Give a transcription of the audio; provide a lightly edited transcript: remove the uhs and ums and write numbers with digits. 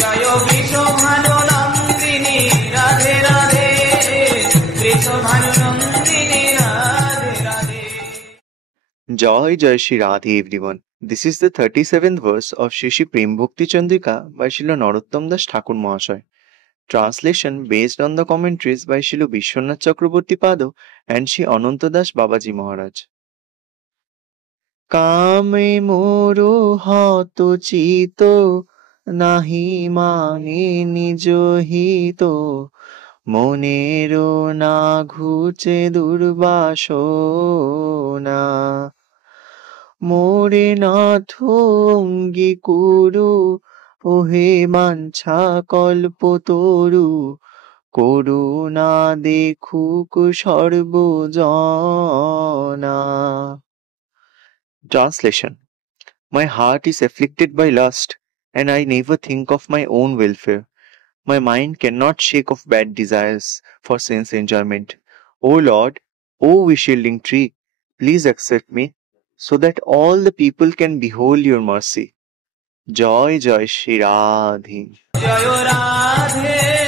Joy Vrishabhanu Nandini Radhe Radhe, Vrishabhanu Nandini Radhe Radhe. Joy Jai Shri Radhe everyone. This is the 37th verse of Shri Shri Prem Bhakti Chandrika by Srila Narottam Das Thakur Mahasaya. Translation based on the commentaries by Srila Vishwanath Chakraborty Pado and Shri Ananta Das Babaji Maharaj. কামে মোরো হত চিত নাহি মানে নিজ হিত, মনেরও না ঘুচে দুর্বাসনা। মোরে নাথ অঙ্গীকুরু ওহে বাঞ্ছা কল্পতরু, করুণা দেখুক সর্বজনা। Translation. My heart is afflicted by lust, and I never think of my own welfare. My mind cannot shake off bad desires for sense enjoyment. O Lord, O wishielding tree, please accept me, so that all the people can behold your mercy. Joy Joy Shri Radhe. Joy Radhe